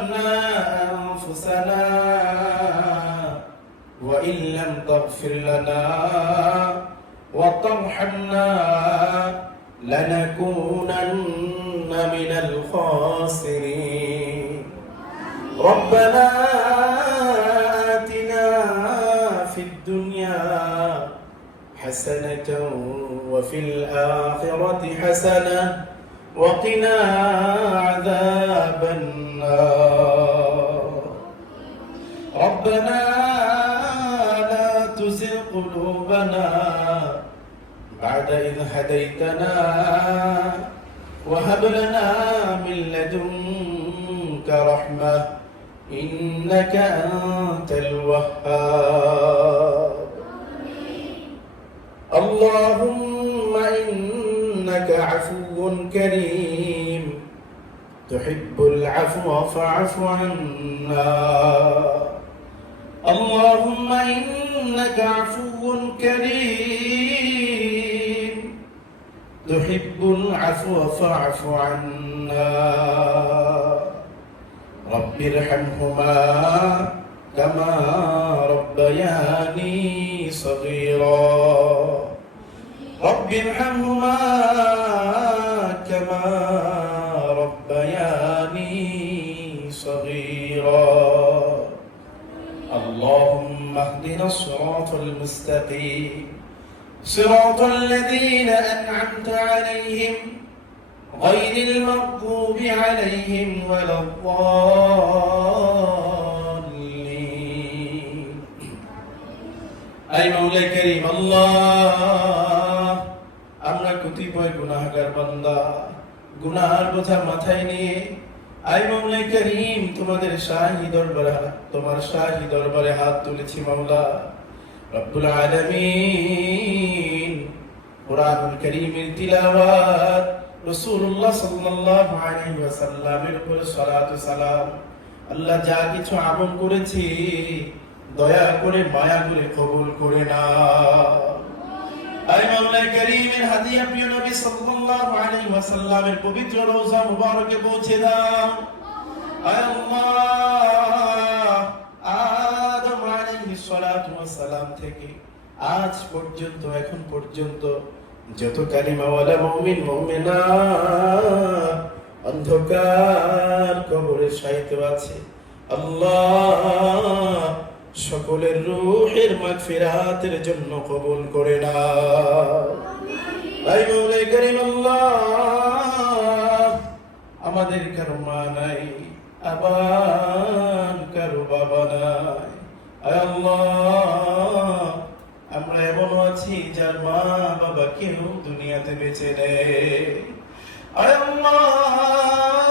ظلمنا أنفسنا وإن لم تغفر لنا وترحمنا لنكونن من الخاسرين ربنا آتنا في الدنيا حسنة وفي الآخرة حسنة وقنا عذاب النار ربنا لا تزغ قلوبنا بعد إذ هديتنا وهب لنا من لدنك رحمة إنك أنت الوهاب اللهم إنك عفو كريم تحب العفو فاعف عنا اللهم إنك عفو كريم تحب العفو فاعف عنا رب ارحمهما كما ربياني صغيرا رب ارحمهما كما ربياني صغيرا اللهم اهدنا الصراط المستقيم صراط الذين أنعمت عليهم غير المغضوب عليهم ولا الضالين أي مولا كريم الله আমরা কতিপয় গুনাহগার বান্দা গুনাহের বোঝা মাথায় নিয়ে আই মাওলা করিম তোমাদের শাহী দরবারে হাত তুলেছি মাওলা রব্বুল আলামিন কুরআনুল কারীমের তিলাওয়াত রাসূলুল্লাহ সাল্লাল্লাহু আলাইহি ওয়াসাল্লামের উপর সালাতু সালাম আল্লাহ যা কিছু আমল করেছি দয়া করে মায়া করে কবুল করে নাও আই মাওলা করিমের হাদিয়া প্রিয় নবী সাল্লাল্লাহু আলাইহি ওয়াসাল্লামের পবিত্র রওজা মুবারকে পৌঁছে দাও আয় আল্লাহ আদম আলাইহিস সালাতু ওয়াস সালাম থেকে আজ পর্যন্ত এখন পর্যন্ত যত কালিমাওয়ালা মুমিন মুমিনা অন্ধকার কবরে শায়িত আছে আল্লাহ সকলের রূহের মাগফিরাতের জন্য কবুল করে নাও আই মাওলা করিম আল্লাহ আমাদের কারো মা নাই আবার কারো বাবা নাই আয় আল্লাহ আমরা এমন আছি যার মা বাবা কেউ দুনিয়াতে বেঁচে নেই আয় আল্লাহ